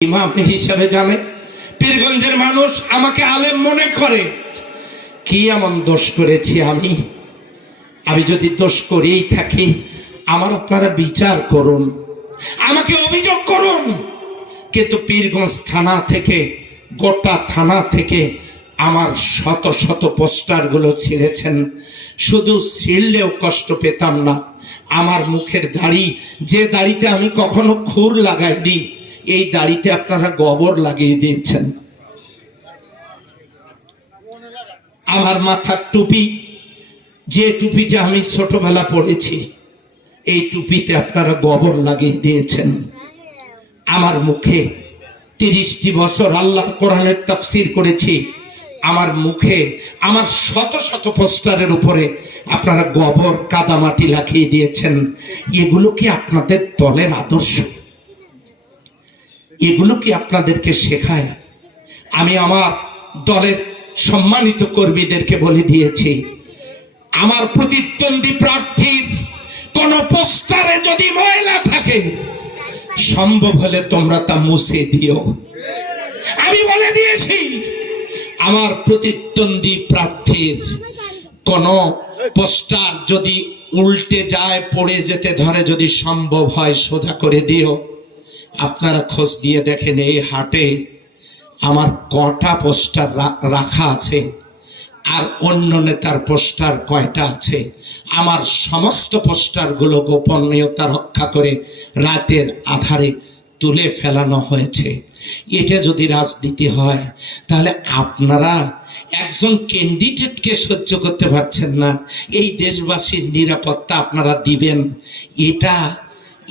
ইমাম হিসাবে জানে। পীরগঞ্জের মানুষ আমাকে আলেম মনে করে। কি এমন দোষ করেছি আমি? আমি যদি দোষ করেই থাকি, আমার আপনারা বিচার করুন। আমাকে অভিযোগ করুন। কিন্তু পীরগঞ্জ থানা থেকে, গোটা থানা থেকে আমার শত শত পোস্টারগুলো ছিঁড়েছেন। শুধু ছিঁড়লেও কষ্ট পেতাম না। আমার মুখের দাড়ি, যে দাড়িতে আমি কখনো খুর লাগাইনি এই দাড়িতে আপনারা গোবর লাগিয়ে দিয়েছেন। আমার মাথার টুপি, যে টুপিটা আমি ছোটবেলা পড়েছি এই টুপিতে আপনারা গোবর লাগিয়ে দিয়েছেন। আমার মুখে তিরিশটি বছর আল্লাহ কোরআনের তাফসির করেছি। আমার মুখে, আমার শত শত পোস্টারের উপরে আপনারা গোবর, কাদামাটি লাগিয়ে দিয়েছেন। এগুলো কি আপনাদের দলের আদর্শ? এগুলো কি আপনাদেরকে শেখায়? আমি আমার দলের সম্মানিত কর্মীদেরকে বলে দিয়েছি, আমার প্রতিদ্বন্দ্বী প্রার্থীর কোন পোস্টারে যদি ময়লা থাকে, সম্ভব হলে তোমরা তা মুছে দিও। আমি বলে দিয়েছি, আমার প্রতিদ্বন্দ্বী প্রার্থীর কোন পোস্টার যদি উল্টে যায়, পড়ে যেতে ধরে, যদি সম্ভব হয় সোজা করে দিও। আপনারা খোঁজ দিয়ে দেখেন এই হাটে আমার কটা পোস্টার রাখা আছে আর অন্য নেতার পোস্টার কয়টা আছে। আমার সমস্ত পোস্টারগুলো গোপনীয়তা রক্ষা করে রাতের আধারে তুলে ফেলানো হয়েছে। এটা যদি রাজনীতি হয়, তাহলে আপনারা একজন ক্যান্ডিডেটকে সহ্য করতে পারছেন না। এই দেশবাসীর নিরাপত্তা আপনারা দিবেন। এটা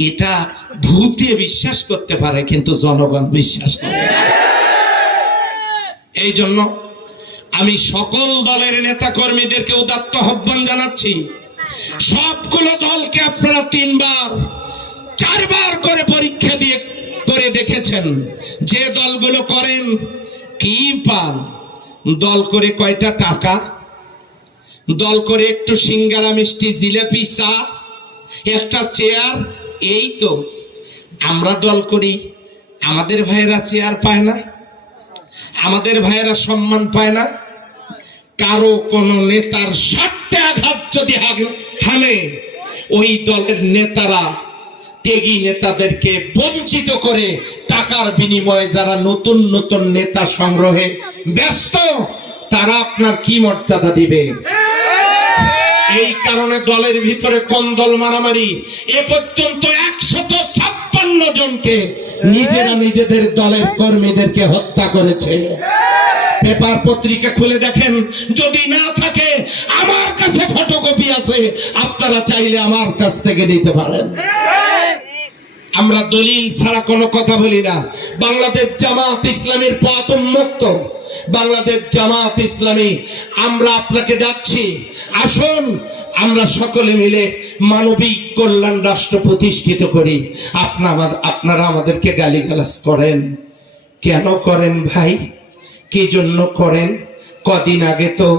এটা ভূতে বিশ্বাস করতে পারে, কিন্তু জনগণ বিশ্বাস করে। এই জন্য আমি সকল দলের নেতা কর্মীদেরকে উদাত্ত আহ্বান জানাচ্ছি, সবগুলো দলকে আপনারা তিনবার, চারবার করে পরীক্ষা দিয়ে, করে দেখেছেন যে দলগুলো করেন কি পান দল করে কয়টা টাকা দল করে একটু সিঙ্গারা মিষ্টি জিলেপি চা, একটা চেয়ার এই তো, আমরা দল করি, আমাদের ভাইয়েরা চেয়ার পায় না, আমাদের ভাইয়েরা সম্মান পায় না, কারও কোন নেতার স্বার্থে আঘাত যদি হানে, ওই দলের নেতারা, ত্যাগী নেতাদেরকে বঞ্চিত করে টাকার বিনিময়ে যারা নতুন নতুন নেতা সংগ্রহে ব্যস্ত, তারা আপনার কি মর্যাদা দিবে? এই কারণে দলের ভিতরে কন্দল মারামারি। এ পর্যন্ত একশত ছাপ্পান্ন জনকে নিজেরা নিজেদের দলের কর্মীদেরকে হত্যা করেছে। পেপার পত্রিকা খুলে দেখেন, যদি না থাকে আমার কাছে ফটোকপি আছে, আপনারা চাইলে আমার কাছ থেকে নিতে পারেন। আমরা দলিল ছাড়া কোনো কথা বলি না। বাংলাদেশ জামাত ইসলামের পথ উন্মুক্ত বাংলাদেশ জামাত ইসলামী, আমরা আপনাকে ডাকছি, আসুন, আমরা সকলে মিলে মানবিক কল্যাণ রাষ্ট্র প্রতিষ্ঠিত করি। আপনা আপনারা আমাদেরকে গালিগালাজ করেন। কেন করেন ভাই? কি জন্য করেন? কদিন আগে তো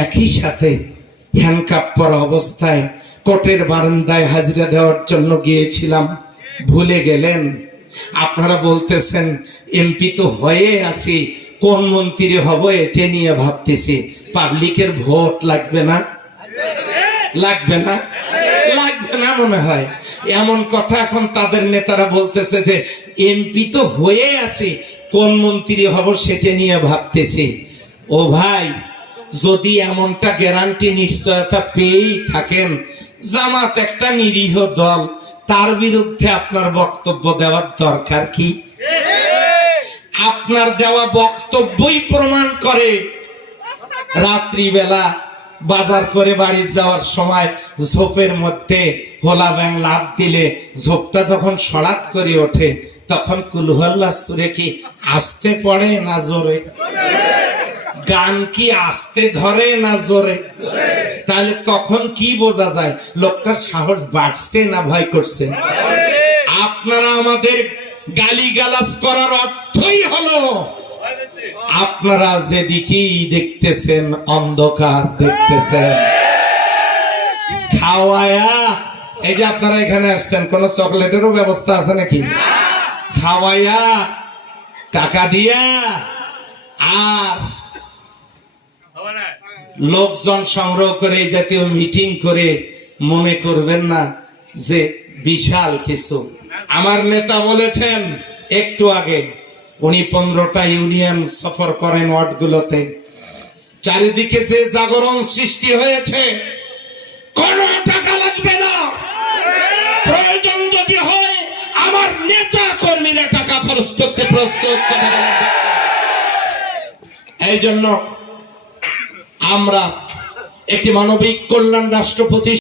একই সাথে হ্যান্ডকাপ পরা অবস্থায় কোর্টের বারান্দায় হাজিরা দেওয়ার জন্য গিয়েছিলাম। ভুলে গেলেন। আপনারা বলতেছেন, এমপি তো হয়ে আছি, কোন মন্ত্রী হব এটা নিয়ে ভাবতেছি। পাবলিকের ভোট লাগবে না? লাগবে না? লাগবে না মনে হয়। এমন কথা এখন তাদের নেতারা বলতেছে যে, এমপি তো হয়ে আছে, কোন মন্ত্রী হব সেটা নিয়ে ভাবতেছি। ও ভাই, যদি এমনটা গ্যারান্টি নিশ্চয়তা পেয়েই থাকেন, জামাত একটা নিরীহ দল তার বিরুদ্ধে আপনার বক্তব্য দেওয়ার দরকার কি? আপনার দেওয়া বক্তব্যই প্রমাণ করে রাত্রিবেলা বাজার করে বাড়ি যাওয়ার সময় ঝোপের মধ্যে হোলা ব্যাং লাভ দিলে ঝোপটা যখন সরাত করে ওঠে, তখন কুলহল্লা সুরে কি আসতে পড়ে না জোরে? গান কি আসতে ধরে না জোরে? তাহলে তখন কি বোঝা যায়? লোকটার সাহস বাড়ছে না ভয় করছে? আপনারা আমাদের গালিগালাজ করার অর্থই হলো, আপনারা যেদিকেই দেখতেছেন অন্ধকার দেখতেছেন। খাওয়ায়া, এই যে আপনারা এখানে আসছেন, কোন চকলেটেরও ব্যবস্থা আছে নাকি? খাওয়াইয়া টাকা দিয়া, আর লোকজন সংগ্রহ করে জাতীয় মিটিং করে মনে করবেন না যে বিশাল কিছু। আমার নেতা বলেছেন, একটু আগে উনি পনেরোটা ইউনিয়ন সফর করেন ওয়ার্ডগুলোতে। চারিদিকে যে জাগরণ সৃষ্টি হয়েছে, কোনো টাকা লাগবে না। প্রয়োজন যদি হয়, আমার নেতা কর্মীরা টাকা খরচ করতে প্রস্তুত? এই জন্য আমরা একটি মানবিক কল্যাণ রাষ্ট্রপতি